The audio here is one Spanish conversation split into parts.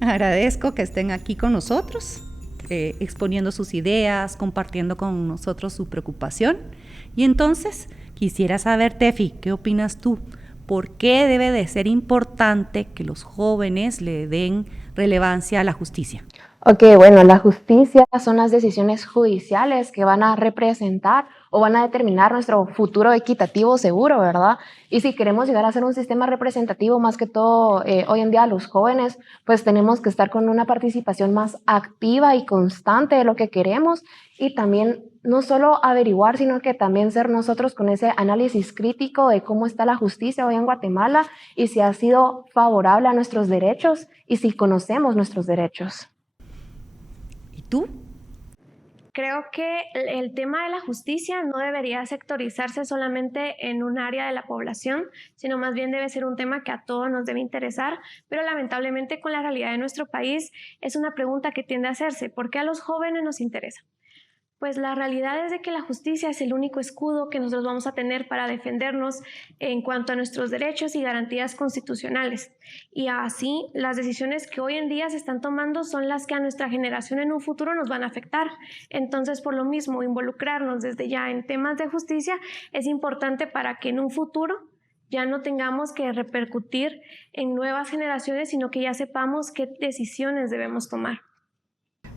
Agradezco que estén aquí con nosotros, exponiendo sus ideas, compartiendo con nosotros su preocupación. Y entonces, quisiera saber, Tefi, ¿qué opinas tú? ¿Por qué debe de ser importante que los jóvenes le den relevancia a la justicia? Ok, bueno, la justicia son las decisiones judiciales que van a representar o van a determinar nuestro futuro equitativo seguro, ¿verdad? Y si queremos llegar a ser un sistema representativo, más que todo hoy en día los jóvenes, pues tenemos que estar con una participación más activa y constante de lo que queremos y también no solo averiguar, sino que también ser nosotros con ese análisis crítico de cómo está la justicia hoy en Guatemala y si ha sido favorable a nuestros derechos y si conocemos nuestros derechos. ¿Y tú? Creo que el tema de la justicia no debería sectorizarse solamente en un área de la población, sino más bien debe ser un tema que a todos nos debe interesar, pero lamentablemente con la realidad de nuestro país es una pregunta que tiende a hacerse: ¿por qué a los jóvenes nos interesa? Pues la realidad es de que la justicia es el único escudo que nosotros vamos a tener para defendernos en cuanto a nuestros derechos y garantías constitucionales. Y así, las decisiones que hoy en día se están tomando son las que a nuestra generación en un futuro nos van a afectar. Entonces, por lo mismo, involucrarnos desde ya en temas de justicia es importante para que en un futuro ya no tengamos que repercutir en nuevas generaciones, sino que ya sepamos qué decisiones debemos tomar.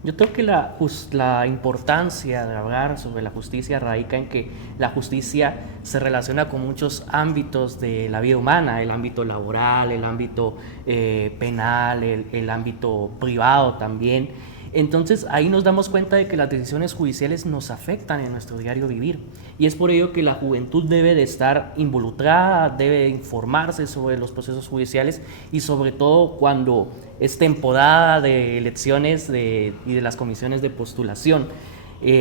Yo creo que la importancia de hablar sobre la justicia radica en que la justicia se relaciona con muchos ámbitos de la vida humana: el ámbito laboral, el ámbito penal, el ámbito privado también. Entonces ahí nos damos cuenta de que las decisiones judiciales nos afectan en nuestro diario vivir, y es por ello que la juventud debe de estar involucrada, debe informarse sobre los procesos judiciales, y sobre todo cuando es temporada de elecciones y de las comisiones de postulación.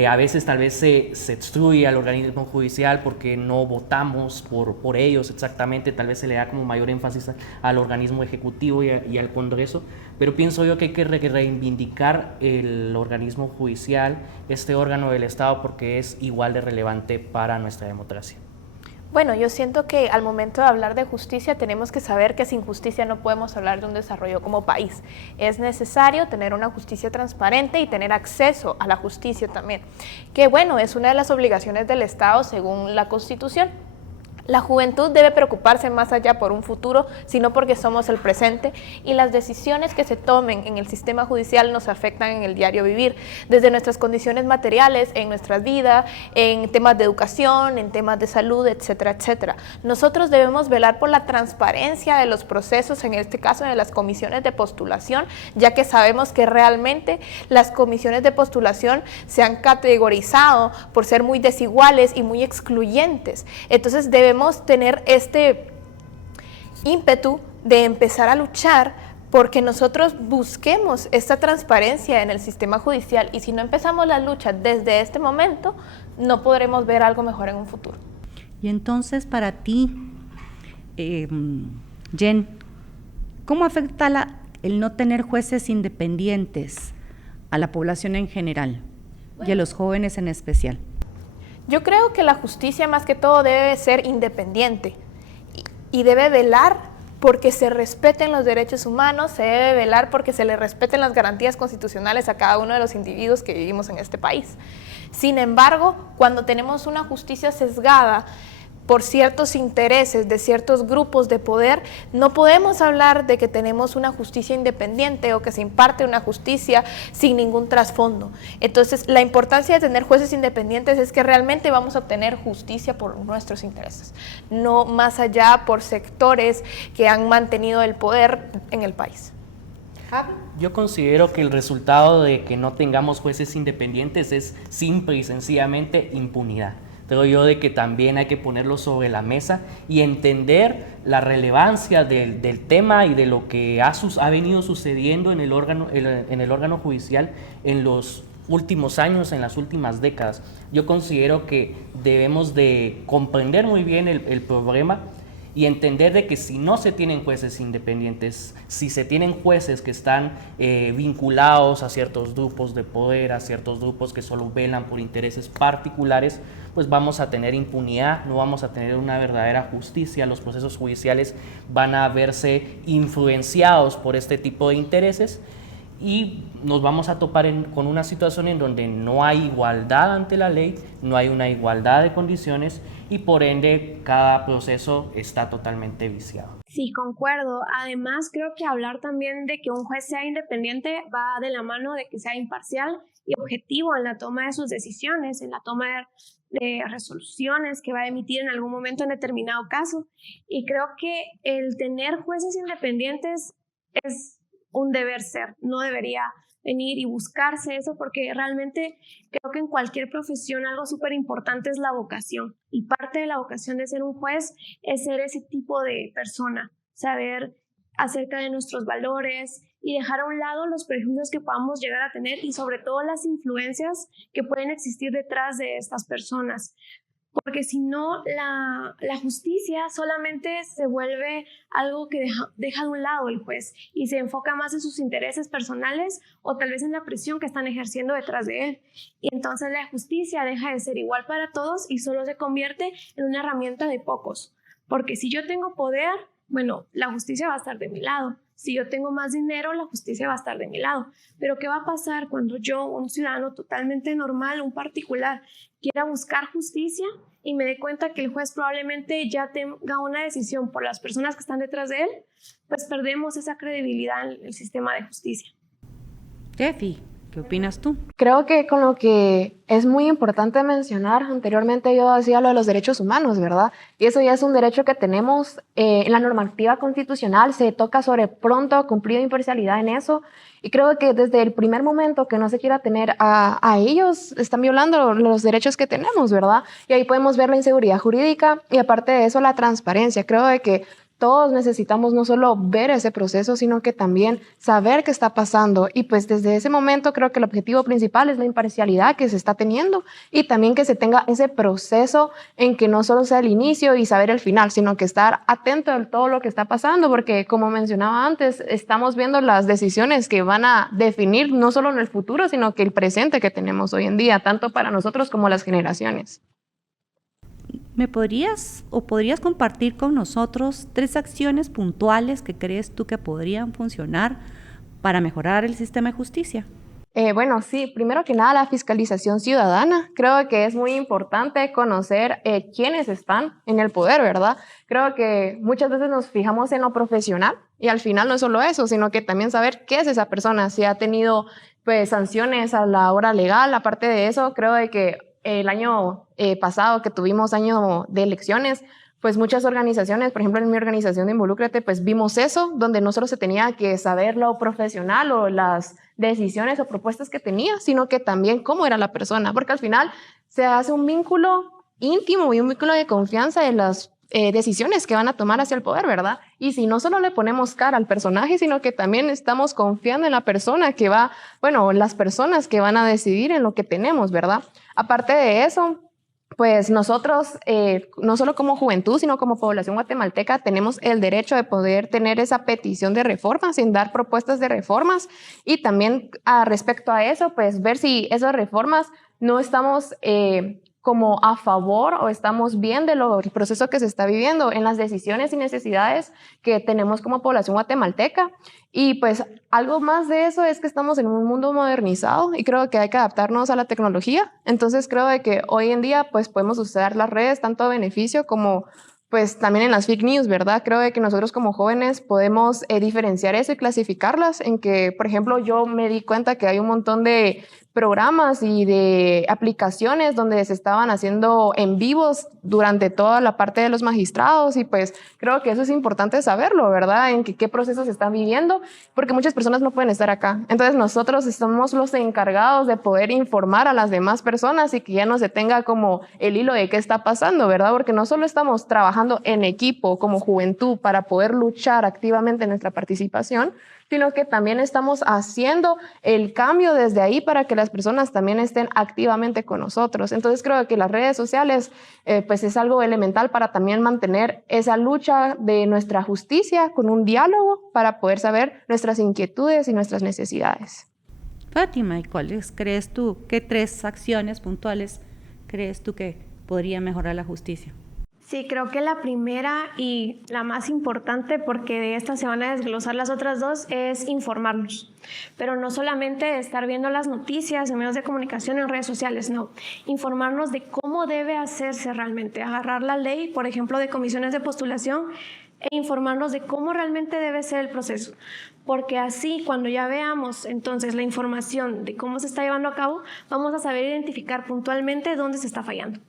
A veces tal vez se obstruye al organismo judicial porque no votamos por ellos exactamente, tal vez se le da como mayor énfasis al organismo ejecutivo y al Congreso, pero pienso yo que hay que reivindicar el organismo judicial, este órgano del Estado, porque es igual de relevante para nuestra democracia. Bueno, yo siento que al momento de hablar de justicia tenemos que saber que sin justicia no podemos hablar de un desarrollo como país. Es necesario tener una justicia transparente y tener acceso a la justicia también, que bueno, es una de las obligaciones del Estado según la Constitución. La juventud debe preocuparse más allá por un futuro, sino porque somos el presente, y las decisiones que se tomen en el sistema judicial nos afectan en el diario vivir, desde nuestras condiciones materiales, en nuestras vidas, en temas de educación, en temas de salud, etcétera, etcétera. Nosotros debemos velar por la transparencia de los procesos, en este caso de las comisiones de postulación, ya que sabemos que realmente las comisiones de postulación se han categorizado por ser muy desiguales y muy excluyentes. Entonces debemos tener este ímpetu de empezar a luchar porque nosotros busquemos esta transparencia en el sistema judicial, y si no empezamos la lucha desde este momento, no podremos ver algo mejor en un futuro. Y entonces, para ti, Jen, ¿cómo afecta el no tener jueces independientes a la población en general y a los jóvenes en especial? Yo creo que la justicia más que todo debe ser independiente y debe velar porque se respeten los derechos humanos, se debe velar porque se le respeten las garantías constitucionales a cada uno de los individuos que vivimos en este país. Sin embargo, cuando tenemos una justicia sesgada por ciertos intereses de ciertos grupos de poder, no podemos hablar de que tenemos una justicia independiente o que se imparte una justicia sin ningún trasfondo. Entonces, la importancia de tener jueces independientes es que realmente vamos a obtener justicia por nuestros intereses, no más allá por sectores que han mantenido el poder en el país. Yo considero que el resultado de que no tengamos jueces independientes es simple y sencillamente impunidad. Creo yo de que también hay que ponerlo sobre la mesa y entender la relevancia del tema y de lo que ha venido sucediendo en el órgano judicial en los últimos años, en las últimas décadas. Yo considero que debemos de comprender muy bien el problema y entender de que si no se tienen jueces independientes, si se tienen jueces que están vinculados a ciertos grupos de poder, a ciertos grupos que solo velan por intereses particulares, pues vamos a tener impunidad, no vamos a tener una verdadera justicia, los procesos judiciales van a verse influenciados por este tipo de intereses y nos vamos a topar con una situación en donde no hay igualdad ante la ley, no hay una igualdad de condiciones y por ende cada proceso está totalmente viciado. Sí, concuerdo. Además, creo que hablar también de que un juez sea independiente va de la mano de que sea imparcial y objetivo en la toma de sus decisiones, en la toma de resoluciones que va a emitir en algún momento en determinado caso. Y creo que el tener jueces independientes es un deber ser, no debería venir y buscarse eso, porque realmente creo que en cualquier profesión algo súper importante es la vocación, y parte de la vocación de ser un juez es ser ese tipo de persona, saber acerca de nuestros valores y dejar a un lado los prejuicios que podamos llegar a tener y sobre todo las influencias que pueden existir detrás de estas personas. Porque si no, la justicia solamente se vuelve algo que deja de un lado el juez y se enfoca más en sus intereses personales o tal vez en la presión que están ejerciendo detrás de él. Y entonces la justicia deja de ser igual para todos y solo se convierte en una herramienta de pocos. Porque si yo tengo poder, bueno, la justicia va a estar de mi lado. Si yo tengo más dinero, la justicia va a estar de mi lado. Pero ¿qué va a pasar cuando yo, un ciudadano totalmente normal, un particular, quiera buscar justicia y me dé cuenta que el juez probablemente ya tenga una decisión por las personas que están detrás de él? Pues perdemos esa credibilidad en el sistema de justicia. Tefi, ¿qué opinas tú? Creo que con lo que es muy importante mencionar, anteriormente yo decía lo de los derechos humanos, ¿verdad? Y eso ya es un derecho que tenemos en la normativa constitucional, se toca sobre pronto, cumplido imparcialidad en eso. Y creo que desde el primer momento que no se quiera tener a ellos, están violando los derechos que tenemos, ¿verdad? Y ahí podemos ver la inseguridad jurídica y aparte de eso la transparencia. Creo de que todos necesitamos no solo ver ese proceso, sino que también saber qué está pasando. Y pues desde ese momento creo que el objetivo principal es la imparcialidad que se está teniendo y también que se tenga ese proceso en que no solo sea el inicio y saber el final, sino que estar atento a todo lo que está pasando, porque como mencionaba antes, estamos viendo las decisiones que van a definir no solo en el futuro, sino que el presente que tenemos hoy en día, tanto para nosotros como las generaciones. ¿Me podrías compartir con nosotros 3 acciones puntuales que crees tú que podrían funcionar para mejorar el sistema de justicia? Bueno, sí, primero que nada la fiscalización ciudadana. Creo que es muy importante conocer quiénes están en el poder, ¿verdad? Creo que muchas veces nos fijamos en lo profesional y al final no es solo eso, sino que también saber qué es esa persona, si ha tenido pues sanciones a la hora legal. Aparte de eso, creo de que el año pasado que tuvimos año de elecciones, pues muchas organizaciones, por ejemplo en mi organización de Involúcrate, pues vimos eso, donde no solo se tenía que saber lo profesional o las decisiones o propuestas que tenía, sino que también cómo era la persona, porque al final se hace un vínculo íntimo y un vínculo de confianza de las decisiones que van a tomar hacia el poder, ¿verdad? Y si no solo le ponemos cara al personaje, sino que también estamos confiando en la persona que va, bueno, las personas que van a decidir en lo que tenemos, ¿verdad? Aparte de eso, pues nosotros, no solo como juventud, sino como población guatemalteca, tenemos el derecho de poder tener esa petición de reformas, sin dar propuestas de reformas y también respecto a eso, pues ver si esas reformas no estamos como a favor o estamos bien del proceso que se está viviendo en las decisiones y necesidades que tenemos como población guatemalteca. Y pues algo más de eso es que estamos en un mundo modernizado y creo que hay que adaptarnos a la tecnología. Entonces creo de que hoy en día pues podemos usar las redes tanto a beneficio como pues también en las fake news, ¿verdad? Creo de que nosotros como jóvenes podemos diferenciar eso y clasificarlas en que, por ejemplo, yo me di cuenta que hay un montón de programas y de aplicaciones donde se estaban haciendo en vivos durante toda la parte de los magistrados y pues creo que eso es importante saberlo, ¿verdad? En qué procesos se están viviendo, porque muchas personas no pueden estar acá. Entonces nosotros somos los encargados de poder informar a las demás personas y que ya no se tenga como el hilo de qué está pasando, ¿verdad? Porque no solo estamos trabajando trabajando en equipo como juventud para poder luchar activamente en nuestra participación, sino que también estamos haciendo el cambio desde ahí para que las personas también estén activamente con nosotros. Entonces creo que las redes sociales pues es algo elemental para también mantener esa lucha de nuestra justicia con un diálogo para poder saber nuestras inquietudes y nuestras necesidades. Fátima, ¿y cuáles crees tú, qué 3 acciones puntuales crees tú que podría mejorar la justicia? Sí, creo que la primera y la más importante, porque de esta se van a desglosar las otras 2, es informarnos. Pero no solamente estar viendo las noticias en medios de comunicación, en redes sociales, no. Informarnos de cómo debe hacerse realmente. Agarrar la ley, por ejemplo, de comisiones de postulación e informarnos de cómo realmente debe ser el proceso. Porque así, cuando ya veamos entonces la información de cómo se está llevando a cabo, vamos a saber identificar puntualmente dónde se está fallando.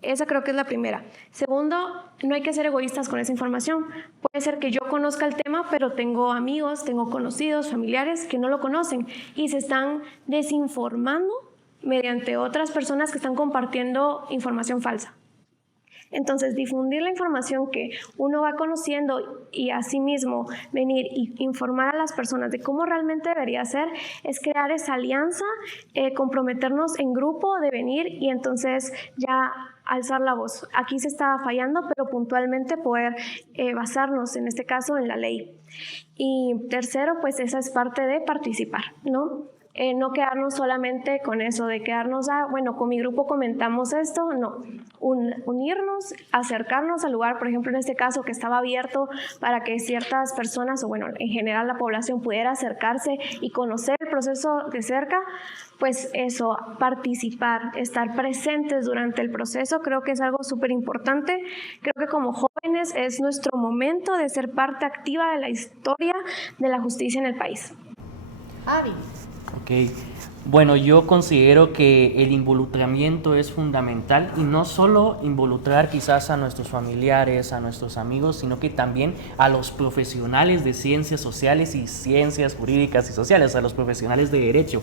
Esa creo que es la primera. Segundo, no hay que ser egoístas con esa información. Puede ser que yo conozca el tema, pero tengo amigos, tengo conocidos, familiares que no lo conocen y se están desinformando mediante otras personas que están compartiendo información falsa. Entonces, difundir la información que uno va conociendo y asimismo venir y informar a las personas de cómo realmente debería ser, es crear esa alianza, comprometernos en grupo de venir y entonces ya alzar la voz. Aquí se está fallando, pero puntualmente poder basarnos, en este caso, en la ley. Y tercero, pues esa es parte de participar, ¿no? No quedarnos solamente con eso, de quedarnos, bueno, con mi grupo comentamos esto, no. Unirnos, acercarnos al lugar, por ejemplo, en este caso que estaba abierto para que ciertas personas, o bueno, en general la población pudiera acercarse y conocer el proceso de cerca, pues eso, participar, estar presentes durante el proceso, creo que es algo súper importante. Creo que como jóvenes es nuestro momento de ser parte activa de la historia de la justicia en el país. Avi. Ok, bueno, yo considero que el involucramiento es fundamental y no solo involucrar quizás a nuestros familiares, a nuestros amigos, sino que también a los profesionales de ciencias sociales y ciencias jurídicas y sociales, a los profesionales de derecho,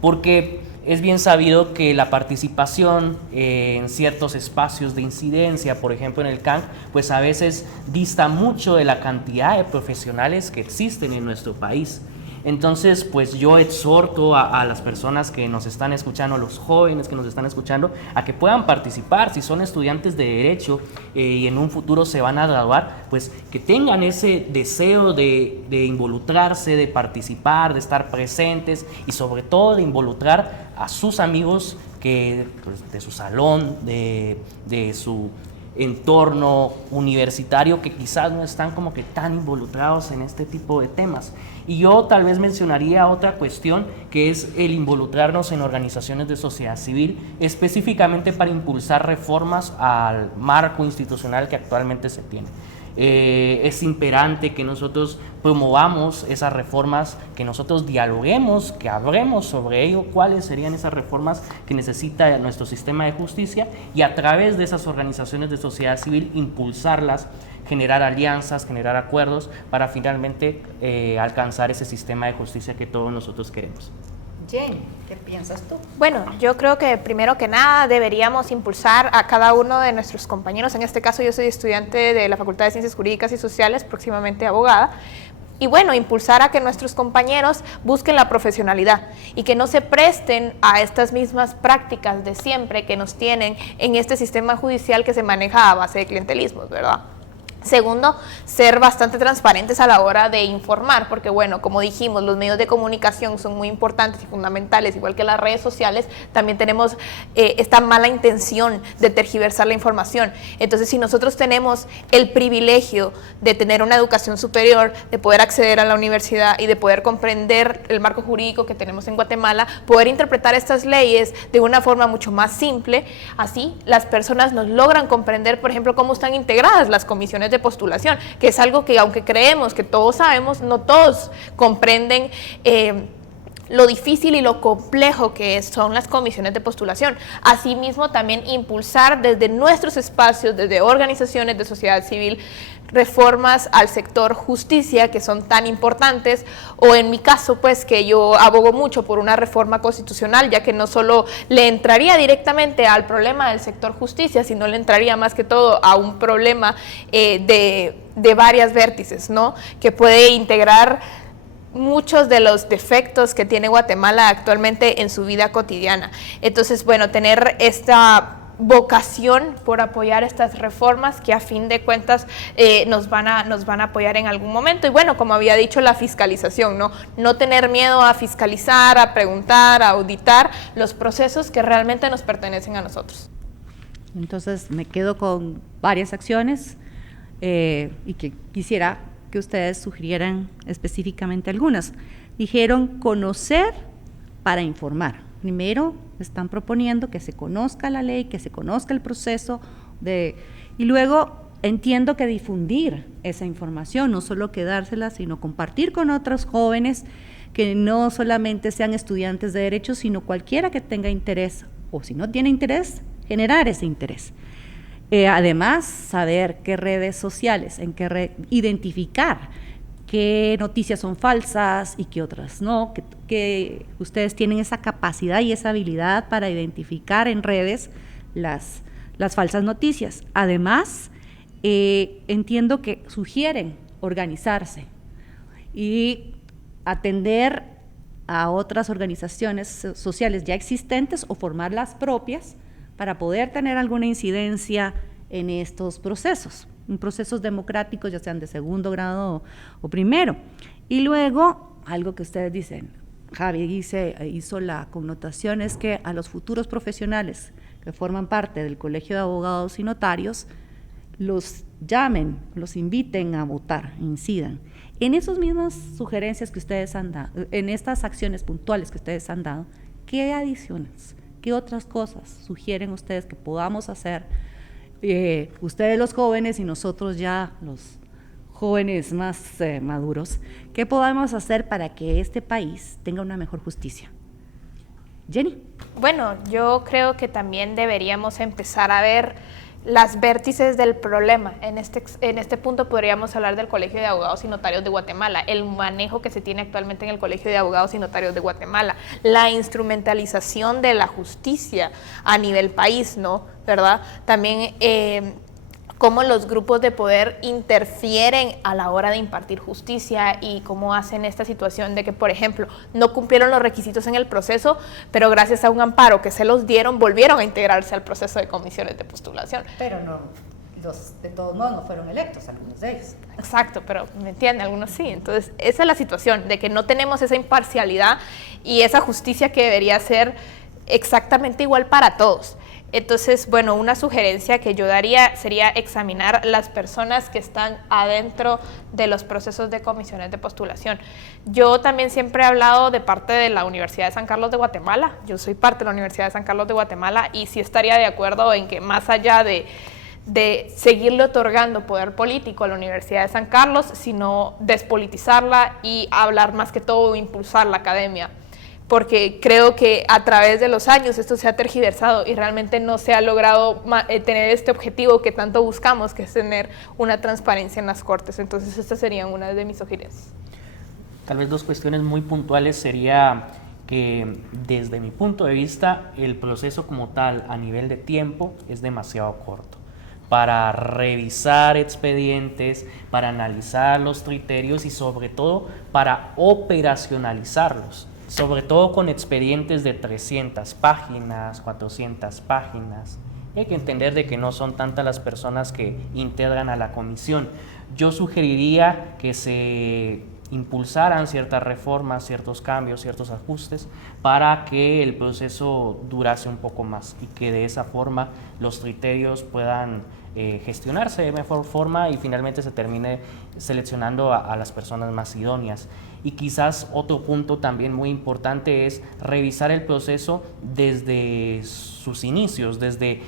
porque es bien sabido que la participación en ciertos espacios de incidencia, por ejemplo en el CANC, pues a veces dista mucho de la cantidad de profesionales que existen en nuestro país. Entonces, pues yo exhorto a las personas que nos están escuchando, a los jóvenes que nos están escuchando, a que puedan participar. Si son estudiantes de Derecho y en un futuro se van a graduar, pues que tengan ese deseo de involucrarse, de participar, de estar presentes y sobre todo de involucrar a sus amigos que, pues, de su salón, de su entorno universitario, que quizás no están como que tan involucrados en este tipo de temas. Y yo tal vez mencionaría otra cuestión, que es el involucrarnos en organizaciones de sociedad civil, específicamente para impulsar reformas al marco institucional que actualmente se tiene. Es imperante que nosotros promovamos esas reformas, que nosotros dialoguemos, que hablemos sobre ello, cuáles serían esas reformas que necesita nuestro sistema de justicia, y a través de esas organizaciones de sociedad civil impulsarlas, generar alianzas, generar acuerdos para finalmente alcanzar ese sistema de justicia que todos nosotros queremos. Jen, ¿qué piensas tú? Bueno, yo creo que primero que nada deberíamos impulsar a cada uno de nuestros compañeros. En este caso yo soy estudiante de la Facultad de Ciencias Jurídicas y Sociales, próximamente abogada. Y bueno, impulsar a que nuestros compañeros busquen la profesionalidad y que no se presten a estas mismas prácticas de siempre que nos tienen en este sistema judicial que se maneja a base de clientelismos, ¿verdad? Segundo, ser bastante transparentes a la hora de informar, porque bueno, como dijimos, los medios de comunicación son muy importantes y fundamentales, igual que las redes sociales. También tenemos esta mala intención de tergiversar la información. Entonces, si nosotros tenemos el privilegio de tener una educación superior, de poder acceder a la universidad y de poder comprender el marco jurídico que tenemos en Guatemala, poder interpretar estas leyes de una forma mucho más simple, así las personas nos logran comprender, por ejemplo, cómo están integradas las comisiones de postulación, que es algo que, aunque creemos que todos sabemos, no todos comprenden lo difícil y lo complejo que son las comisiones de postulación. Asimismo, también impulsar desde nuestros espacios, desde organizaciones de sociedad civil, reformas al sector justicia que son tan importantes, o en mi caso pues que yo abogo mucho por una reforma constitucional, ya que no solo le entraría directamente al problema del sector justicia, sino le entraría más que todo a un problema de varias vértices, ¿no? Que puede integrar muchos de los defectos que tiene Guatemala actualmente en su vida cotidiana. Entonces, bueno, tener esta vocación por apoyar estas reformas que a fin de cuentas nos van a apoyar en algún momento. Y bueno, como había dicho, la fiscalización, no tener miedo a fiscalizar, a preguntar, a auditar los procesos que realmente nos pertenecen a nosotros. Entonces me quedo con varias acciones y que quisiera que ustedes sugirieran específicamente algunas. Dijeron conocer para informar. Primero están proponiendo que se conozca la ley, que se conozca el proceso y luego entiendo que difundir esa información, no solo quedársela, sino compartir con otros jóvenes que no solamente sean estudiantes de derecho, sino cualquiera que tenga interés, o si no tiene interés, generar ese interés. Además, saber qué redes sociales, identificar qué noticias son falsas y qué otras no, que ustedes tienen esa capacidad y esa habilidad para identificar en redes las falsas noticias. Además, entiendo que sugieren organizarse y atender a otras organizaciones sociales ya existentes o formar las propias para poder tener alguna incidencia en estos procesos democráticos, ya sean de segundo grado o primero. Y luego, algo que ustedes dicen, Javi hizo la connotación, es que a los futuros profesionales que forman parte del Colegio de Abogados y Notarios, los llamen, los inviten a votar, incidan. En esas mismas sugerencias que ustedes han dado, en estas acciones puntuales que ustedes han dado, ¿qué adiciones? ¿Qué otras cosas sugieren ustedes que podamos hacer, ustedes los jóvenes y nosotros ya los jóvenes más maduros, qué podamos hacer para que este país tenga una mejor justicia? Jenny. Bueno, yo creo que también deberíamos empezar a ver las vértices del problema. En este punto podríamos hablar del Colegio de Abogados y Notarios de Guatemala, el manejo que se tiene actualmente en el Colegio de Abogados y Notarios de Guatemala, la instrumentalización de la justicia a nivel país, ¿no? ¿Verdad? También cómo los grupos de poder interfieren a la hora de impartir justicia y cómo hacen esta situación de que, por ejemplo, no cumplieron los requisitos en el proceso, pero gracias a un amparo que se los dieron, volvieron a integrarse al proceso de comisiones de postulación. Pero no, de todos modos no fueron electos, algunos de ellos. Exacto, pero me entiende, algunos sí. Entonces, esa es la situación, de que no tenemos esa imparcialidad y esa justicia que debería ser exactamente igual para todos. Entonces, bueno, una sugerencia que yo daría sería examinar las personas que están adentro de los procesos de comisiones de postulación. Yo también siempre he hablado de parte de la Universidad de San Carlos de Guatemala. Yo soy parte de la Universidad de San Carlos de Guatemala y sí estaría de acuerdo en que más allá de seguirle otorgando poder político a la Universidad de San Carlos, sino despolitizarla y hablar más que todo, impulsar la academia. Porque creo que a través de los años esto se ha tergiversado y realmente no se ha logrado tener este objetivo que tanto buscamos, que es tener una transparencia en las cortes. Entonces, esta sería una de mis sugerencias. Tal vez dos cuestiones muy puntuales sería que, desde mi punto de vista, el proceso como tal, a nivel de tiempo, es demasiado corto para revisar expedientes, para analizar los criterios y sobre todo para operacionalizarlos. Sobre todo con expedientes de 300 páginas, 400 páginas. Hay que entender de que no son tantas las personas que integran a la comisión. Yo sugeriría que se impulsaran ciertas reformas, ciertos cambios, ciertos ajustes para que el proceso durase un poco más y que de esa forma los criterios puedan gestionarse de mejor forma y finalmente se termine seleccionando a las personas más idóneas. Y quizás otro punto también muy importante es revisar el proceso desde sus inicios, desde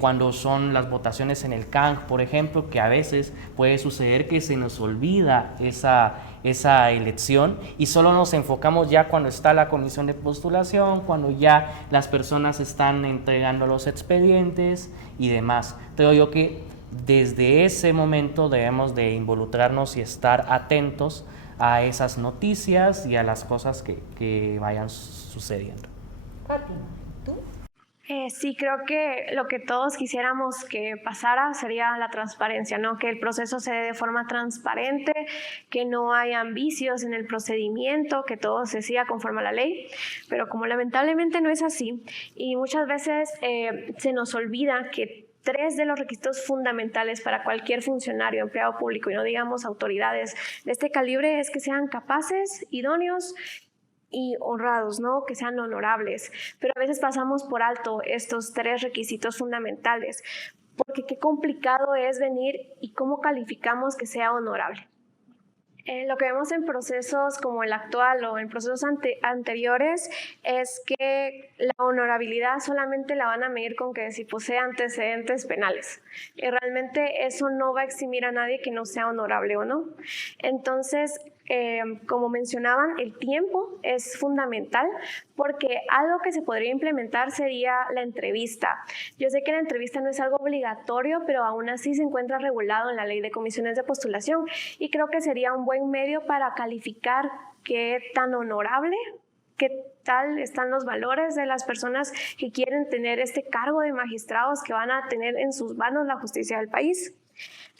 cuando son las votaciones en el CANG, por ejemplo, que a veces puede suceder que se nos olvida esa elección y solo nos enfocamos ya cuando está la comisión de postulación, cuando ya las personas están entregando los expedientes y demás. Creo yo que desde ese momento debemos de involucrarnos y estar atentos a esas noticias y a las cosas que vayan sucediendo. Fátima, ¿tú? Sí, creo que lo que todos quisiéramos que pasara sería la transparencia, ¿no? Que el proceso se dé de forma transparente, que no haya vicios en el procedimiento, que todo se siga conforme a la ley, pero como lamentablemente no es así y muchas veces se nos olvida que 3 de los requisitos fundamentales para cualquier funcionario, empleado público y no digamos autoridades de este calibre es que sean capaces, idóneos y honrados, ¿no? Que sean honorables. Pero a veces pasamos por alto estos 3 requisitos fundamentales, porque qué complicado es venir y cómo calificamos que sea honorable. Lo que vemos en procesos como el actual o en procesos anteriores es que la honorabilidad solamente la van a medir con que si posee antecedentes penales. Y realmente eso no va a eximir a nadie que no sea honorable o no. Entonces, como mencionaban, el tiempo es fundamental porque algo que se podría implementar sería la entrevista. Yo sé que la entrevista no es algo obligatorio, pero aún así se encuentra regulado en la ley de comisiones de postulación y creo que sería un buen medio para calificar qué tan honorable, qué tal están los valores de las personas que quieren tener este cargo de magistrados que van a tener en sus manos la justicia del país.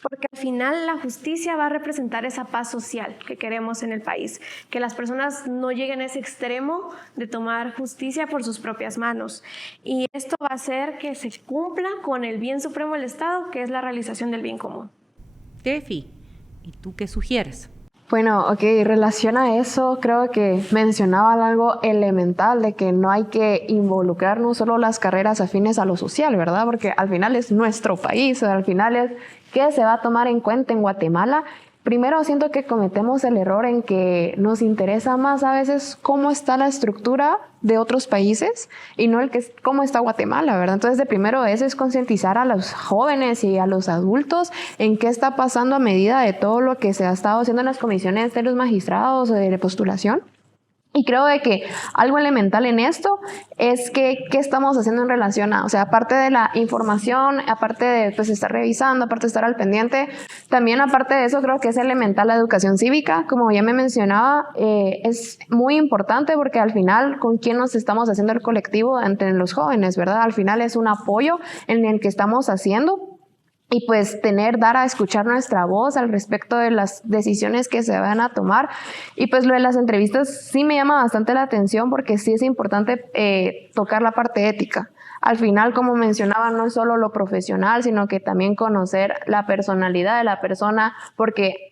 Porque al final la justicia va a representar esa paz social que queremos en el país, que las personas no lleguen a ese extremo de tomar justicia por sus propias manos. Y esto va a hacer que se cumpla con el bien supremo del Estado, que es la realización del bien común. Tefi, ¿y tú qué sugieres? Bueno, ok, en relación a eso, creo que mencionaban algo elemental de que no hay que involucrar no solo las carreras afines a lo social, ¿verdad? Porque al final es nuestro país, al final es qué se va a tomar en cuenta en Guatemala. Primero siento que cometemos el error en que nos interesa más a veces cómo está la estructura de otros países y no cómo está Guatemala, ¿verdad? Entonces, de primero es concientizar a los jóvenes y a los adultos en qué está pasando a medida de todo lo que se ha estado haciendo en las comisiones de los magistrados de postulación. Y creo de que algo elemental en esto es que qué estamos haciendo en relación a, o sea, aparte de la información, aparte de pues, estar revisando, aparte de estar al pendiente, también aparte de eso creo que es elemental la educación cívica, como ya me mencionaba, es muy importante porque al final con quién nos estamos haciendo el colectivo entre los jóvenes, ¿verdad? Al final es un apoyo en el que estamos haciendo. Y pues dar a escuchar nuestra voz al respecto de las decisiones que se van a tomar. Y pues lo de las entrevistas sí me llama bastante la atención porque sí es importante tocar la parte ética. Al final, como mencionaba, no es solo lo profesional, sino que también conocer la personalidad de la persona, porque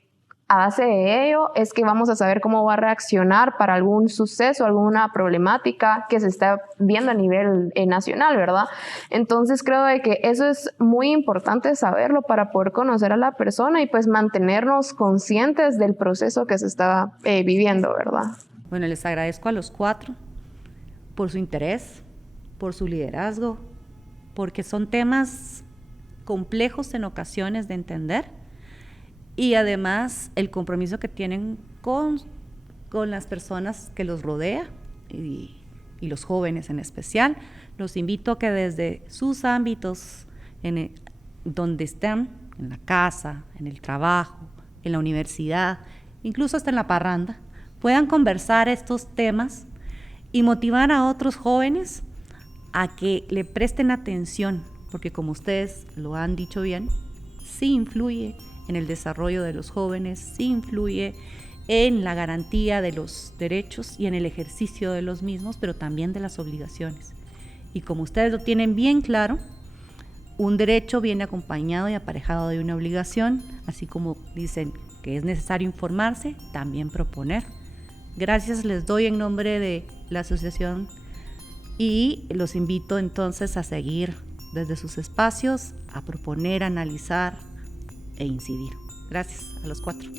a base de ello es que vamos a saber cómo va a reaccionar para algún suceso, alguna problemática que se está viendo a nivel nacional, ¿verdad? Entonces creo de que eso es muy importante saberlo para poder conocer a la persona y pues mantenernos conscientes del proceso que se está viviendo, ¿verdad? Bueno, les agradezco a los 4 por su interés, por su liderazgo, porque son temas complejos en ocasiones de entender. Y además el compromiso que tienen con las personas que los rodea y los jóvenes en especial. Los invito a que desde sus ámbitos, donde estén, en la casa, en el trabajo, en la universidad, incluso hasta en la parranda, puedan conversar estos temas y motivar a otros jóvenes a que le presten atención, porque como ustedes lo han dicho bien, sí influye en el desarrollo de los jóvenes, sí influye en la garantía de los derechos y en el ejercicio de los mismos, pero también de las obligaciones. Y como ustedes lo tienen bien claro, un derecho viene acompañado y aparejado de una obligación, así como dicen que es necesario informarse, también proponer. Gracias les doy en nombre de la asociación y los invito entonces a seguir desde sus espacios, a proponer, analizar e incidir. Gracias a los 4.